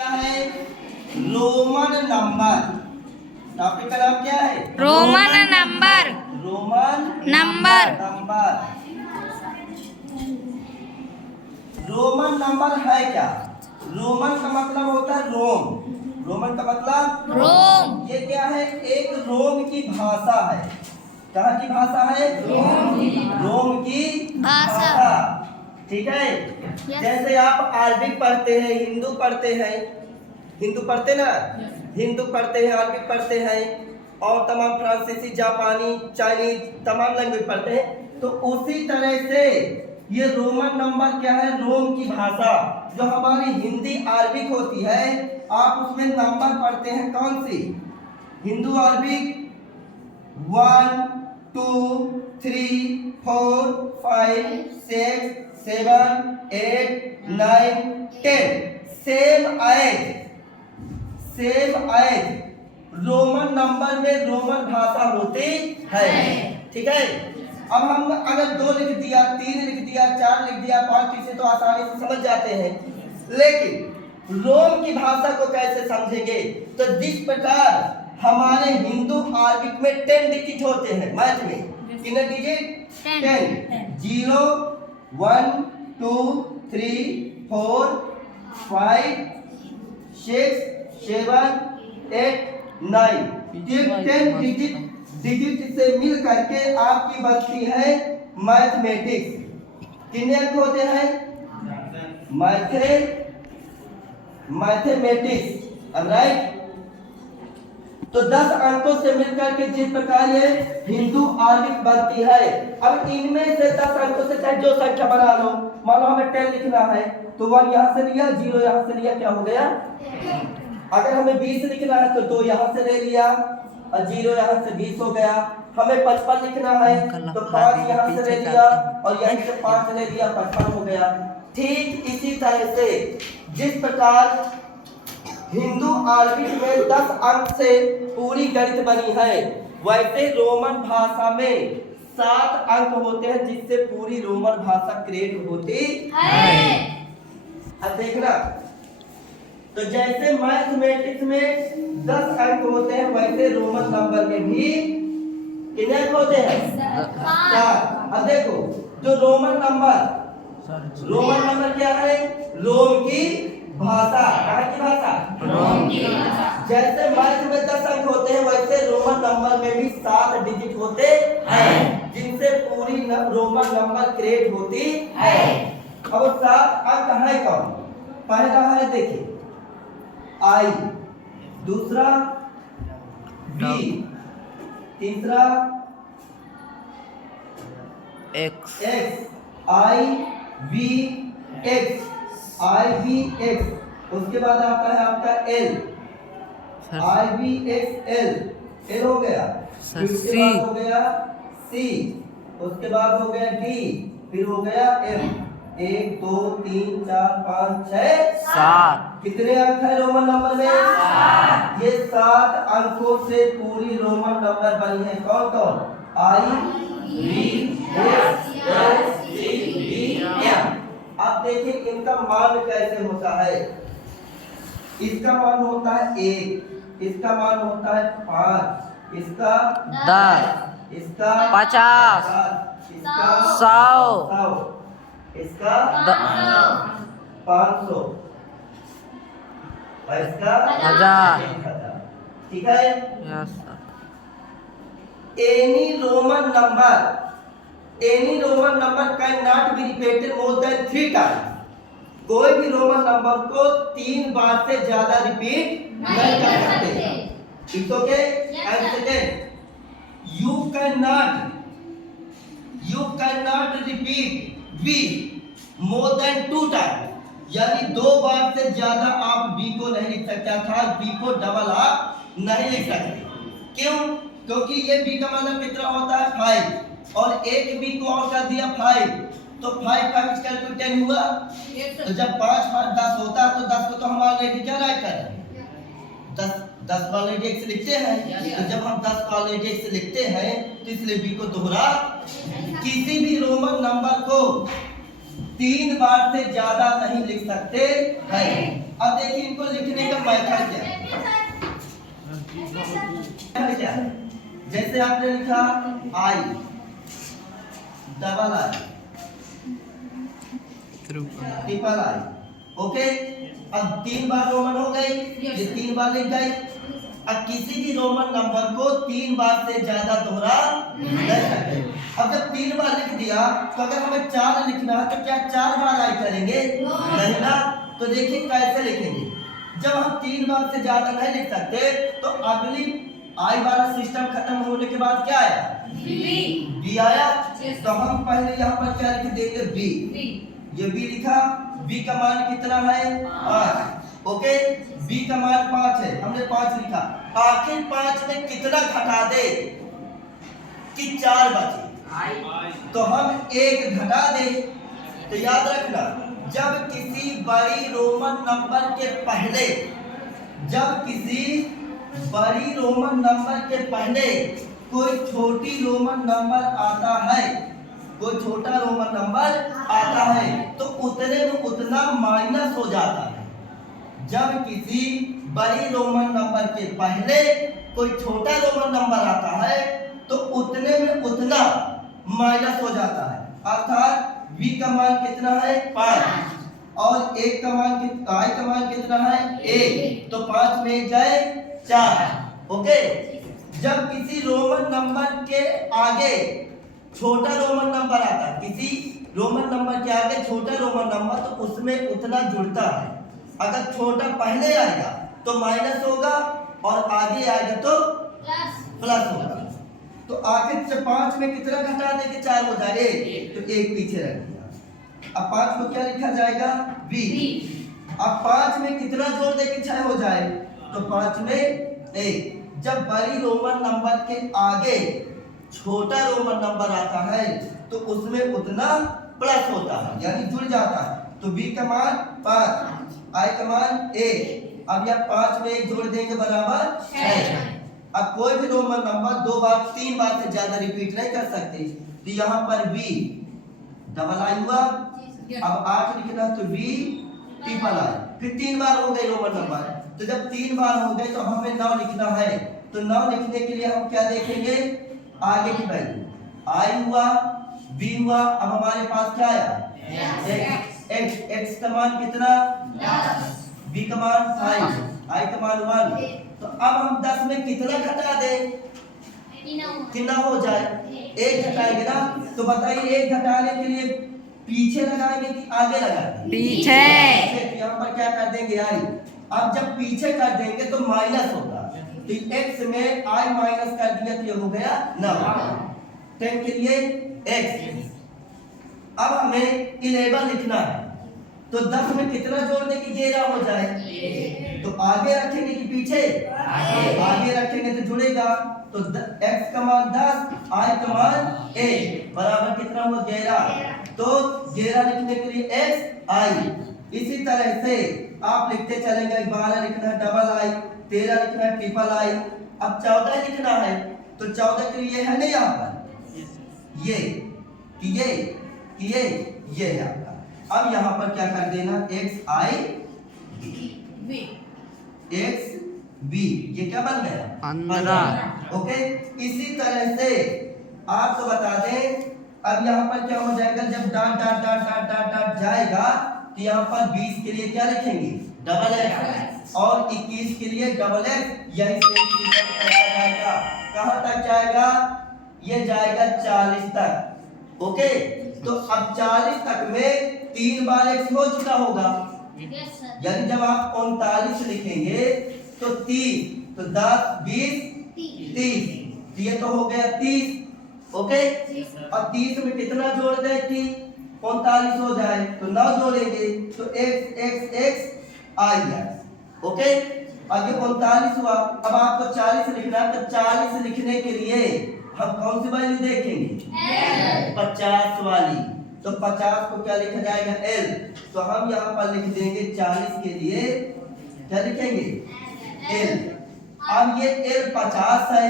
है Roman number. Topic का नाम क्या है? Roman number. Roman number. Roman number है क्या? रोमन का मतलब होता है रोम। रोमन का मतलब रोम। ये क्या है? एक रोम की भाषा है। कहाँ की भाषा है? रोम की भाषा। ठीक है। जैसे आप अरबिक पढ़ते हैं, हिंदू पढ़ते हैं, हिंदू पढ़ते ना, हिंदू पढ़ते हैं, अरबिक पढ़ते हैं और तमाम फ्रांसीसी, जापानी, चाइनीज तमाम लैंग्वेज पढ़ते हैं। तो उसी तरह से ये रोमन नंबर क्या है? रोम की भाषा। जो हमारी हिंदी अरबिक होती है, आप उसमें नंबर पढ़ते हैं कौन सी? Hindu Arabic 1 2 3 4 5 6 7 8 9 10 same as Roman number में रोमन भाषा होती है। ठीक है। अब हम अगर 2 लिख दिया, 3 लिख दिया, 4 लिख दिया, 5 लिखे तो आसानी से समझ जाते हैं। लेकिन रोम की भाषा को कैसे समझेंगे? तो जिस प्रकार हमारे हिंदू अरबिक में 10 डिजिट होते हैं, मैथ में कितने डिजिट? 10। 0 1 2 3 4 5 6 7 8 9 ये 10 डिजिट से मिल करके आपकी बनती है मैथमेटिक्स। कितने अंक होते हैं? मैथमेटिक्स। राइट। तो 10 अंकों से मिलकर के जिस प्रकार ये हिंदू अरबिक बनती है, अब इनमें से 10 अंकों से चाहे जो संख्या बना लो। मान लो हमें 10 लिखना है तो 1 यहाँ से लिया, 0 यहाँ से लिया, क्या हो गया? अगर हमें 20 लिखना है तो 2 यहाँ से ले लिया और 0 यहाँ से 20 हो गया। हमें 55 लिखना है तो 5 यहाँ से ले लिया और यहीं से 5 ले लिया, 55 हो गया। ठीक इसी तरह से जिस प्रकार हिंदू अरबिक में 10 अंक से पूरी गणित बनी है, वैसे रोमन भाषा में 7 अंक होते हैं जिससे पूरी रोमन भाषा क्रिएट होती है। अब देखना, तो जैसे मैथमेटिक्स में 10 अंक होते हैं, वैसे रोमन नंबर में भी कितने अंक होते हैं? 4। अब देखो, जो रोमन नंबर क्या है? रोम की भाषा। कहाँ की भाषा? रोम की भाषा। जैसे मैथ में 10 अंक होते हैं, वैसे रोमन नंबर में भी 7 डिजिट होते हैं जिनसे पूरी रोमन नंबर क्रिएट होती है। अब 7 अंक है कौन? पहला है, देखिए, आई, दूसरा बी, तीसरा X, I V X, I V X. उसके बाद आता है आपका L, I V X L, L हो गया। उसके बाद हो गया सी, उसके बाद हो गया डी, फिर हो गया एम। 1 2 3 4 5 6 7। कितने अंक है रोमन नंबर में? 7। ये 7 अंकों से पूरी रोमन नंबर बनी है। कौन कौन? I V X L C D M. अब देखिए इनका मान कैसे होता है। इसका मान होता है 1, इसका मान होता है 5, इसका 10, इसका 50, इसका 100, इसका 500 और इसका 1000। ठीक है। Any Roman number can not be repeated more than 3 times. कोई भी रोमन नंबर को 3 बार से ज्यादा रिपीट नहीं कर सकते। It's okay. And second, you can not repeat be more than 2 times. यानी 2 बार से ज्यादा आप बी को नहीं लिख सकते, अर्थात बी को डबल आप नहीं लिख सकते। क्यों? क्योंकि ये बी का मतलब कितना होता है? 5 और एक बी को और कर दिया 5, तो 5 का स्क्वायर 10 हुआ। तो जब 5 5 10 होता है तो 10 को तो हम ऑलरेडी क्या राइट कर रहे हैं? 10 ऑलरेडी x लिखते हैं। तो जब हम 10 ऑलरेडी x लिखते हैं तो इसलिए बी को दोहरा। किसी भी रोमन नंबर को 3 बार से ज्यादा नहीं लिख सकते हैं। अब देखिए इनको लिखने का मेथड क्या है। जैसे आपने लिखा I double I triple I, okay. अब 3 बार रोमन हो गई, ये 3 बार लिख गई। अब किसी भी रोमन नंबर को 3 बार से ज्यादा दोहरा नहीं सकते। अब जब 3 बार लिख दिया तो अगर हमें 4 लिखना है तो क्या 4 बार आई करेंगे? नहीं ना। तो देखिए कैसे लिखेंगे। जब हम 3 बार से ज्यादा नहीं लिख सकते तो अगली आई वाला सिस्टम खत्म होने के बाद क्या आया? बी आया। तो हम पहले यहाँ पर क्या लिख देंगे? बी। ये बी लिखा। बी का मान कितना है? 5, ओके। बी का मान 5 है, हमने 5 लिखा। आखिर 5 में कितना घटा दे कि 4 बचे? तो हम 1 घटा दे। तो याद रखना, जब किसी बड़ी रोमन नंबर के पहले, जब किसी बड़ी रोमन नंबर के पहले कोई छोटी रोमन नंबर आता है, कोई छोटा रोमन नंबर आता है तो उतने में उतना माइनस हो जाता है। जब किसी बड़ी रोमन नंबर के पहले कोई छोटा रोमन नंबर आता है तो उतने में उतना माइनस हो जाता है। अर्थात v का मान कितना है? 5 और 1 का मान i का मान कितना है? 1। तो 5 में 1 जाए 4, ओके। जब किसी रोमन नंबर के आगे छोटा रोमन नंबर आता है, किसी रोमन नंबर के आगे छोटा रोमन नंबर, तो उसमें उतना जुड़ता है। अगर छोटा पहले आएगा तो माइनस होगा और आगे आएगा तो प्लस होगा। तो आखिर से 5 में कितना घटा दे कि 4 हो जाए? 1। तो 1 पीछे रख दिया। अब 5 को क्या लिखा जाएगा? v। अब 5 में कितना जोड़ दे कि 6 हो जाए? तो 5 में 1। जब बड़ी रोमन नंबर के आगे छोटा रोमन नंबर आता है तो उसमें उतना प्लस होता है, यानी जुड़ जाता है। तो b का मान 5, i का मान 1। अब यह 5 में 1 जोड़ देंगे बराबर 6। अब कोई भी रोमन नंबर 2 बार 3 बार से ज्यादा रिपीट नहीं कर सकते। तो यहाँ पर b डबल आई हुआ। अब 8 लिखना तो b ट्रिपल आई। फिर 3 बार हो गए रोमन नंबर। तो जब 3 बार हो गए तो हमें 9 लिखना है। तो 9 लिखने के लिए हम क्या देखेंगे? आगे की वैल्यू i हुआ, b हुआ। अब हमारे पास क्या आया? x का मान कितना? 10, b का मान 5, i का मान 1। तो अब हम 10 में कितना घटा दे? कितना हो जाए? 1 घटाएंगे ना। तो बताइए 1 घटाने के लिए पीछे लगाएंगे कि आगे लगाएंगे? पीछे। यहाँ पर क्या कर देंगे? i। अब जब पीछे कर देंगे तो माइनस होगा। तो x में i माइनस कर दिया तो ये हो गया 9। 10 के लिए x। अब हमें 11 लिखना है। तो 10 में कितना जोड़ दे कि 11 हो जाए? तो आगे रखेंगे कि पीछे? आगे रखेंगे तो जुड़ेगा। तो x का मान 10, i का मान 1 बराबर कितना हुआ? 11। तो 11 लिखने के लिए x i। इसी तरह से आप लिखते चलेंगे। 12 लिखना है डबल आई, 13 लिखना है ट्रिपल आई। अब 14 लिखना है तो 14 के लिए है ना यहाँ पर ये है आपका। अब यहाँ पर क्या कर देना? x i x b, ये क्या बन गया? 15, ओके। इसी तरह से आपको बता दें, अब यहाँ पर क्या हो जाएगा? जब dot dot dot dot dot dot जाएगा तो यहाँ पर 20 के लिए क्या लिखेंगे? Double x। और 21 के लिए डबल x। यही सेम जाएगा। कहाँ तक जाएगा? ये जाएगा 40 तक, ओके। तो अब 40 तक में 3 बार x हो चुका होगा। यानी जब आप 39 लिखेंगे तो 30, तो 10 20 30, तो ये तो हो गया 30, ओके। अब 30 में कितना जोड़ दें कि 39 हो जाए? तो 9 जोड़ेंगे तो x आ गया, ओके। अब ये 39 हुआ। अब आपको 40 लिखना है तो 40 लिखने के लिए हम कौन सी वैल्यू देखेंगे? 50 वाली। तो 50 को क्या लिखा जाएगा? l। तो हम यहाँ पर लिख देंगे 40 के लिए क्या लिखेंगे? l। अब ये l 50 है,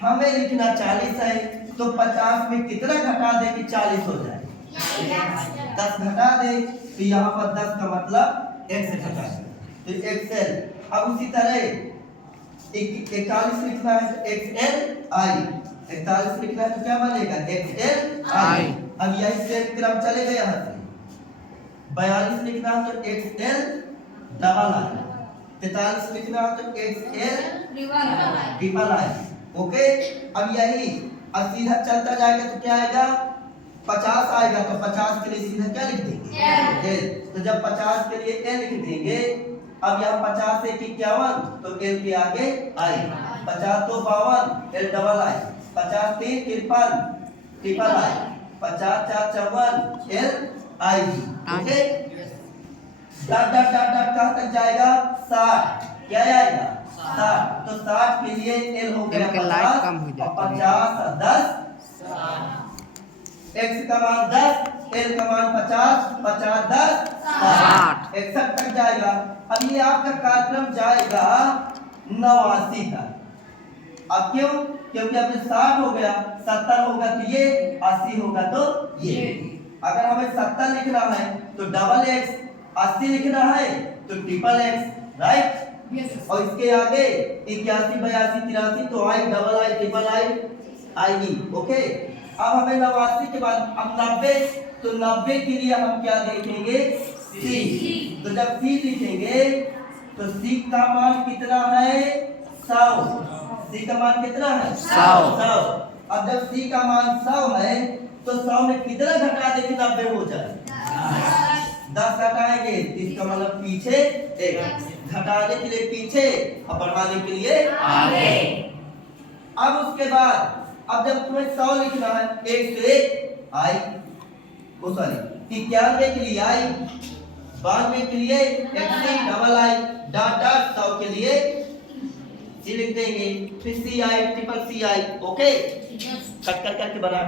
हमें लिखना 40 है। तो 50 में कितना घटा दे कि 40 हो जाए? 10 घटा दे। तो यहाँ पर 10 का मतलब x घटा दे। तो तो XL। अब उसी तरह 41 लिखना है तो XLI, 41 लिखना है तो क्या बनेगा XLI। अब यही सेम क्रम चलेगा यहाँ से। 42 लिखना है तो XLII, 43 लिखना है तो XLII। ओके, अब यही अब सीधा चलता जाएगा तो क्या आएगा 50 आएगा, तो 50 के लिए सीधा क्या लिख देंगे L। तो जब 50 के लिए L लिख देंगे, अब यहाँ 50 से 51 तो L के आगे I, 50 तो 52 L double I, 50 3 53 triple I, 50 4 54 L I। Okay, dot dot dot dot कहाँ तक जाएगा 60, क्या आएगा 60। तो 60 के लिए L हो गया 50 और 50 और 10 X का मान 10, L का मान 50, 50 10 60, 61 तक जाएगा। अब ये आपका कार्यक्रम जाएगा 89 तक। अब क्यों? क्योंकि अब 60 हो गया, 70 होगा तो ये, 80 होगा तो ये। अगर हमें 70 लिखना है तो डबल X, 80 लिखना है तो ट्रिपल X, राइट। और इसके आगे 81 82 83 तो I double I triple I IE। Okay, अब हमें 89 के बाद अब 90, तो 90 के लिए हम क्या देखेंगे C। तो जब C लिखेंगे तो C का मान कितना है 100, C का मान कितना है 100। अब जब C का मान 100 है तो 100 में कितना घटा दे कि 90 हो जाए 10 घटाएंगे, इसका मतलब पीछे 1, घटाने के लिए पीछे और बढ़ाने के लिए आगे। अब उसके बाद अब जब तुम्हें 100 लिखना है 1 से 1 I, वो सॉरी 91 के लिए I, 92 के लिए XC double I, dot dot 100 के लिए C लिख देंगे, फिर CI triple CI। Okay, cut कर करके बना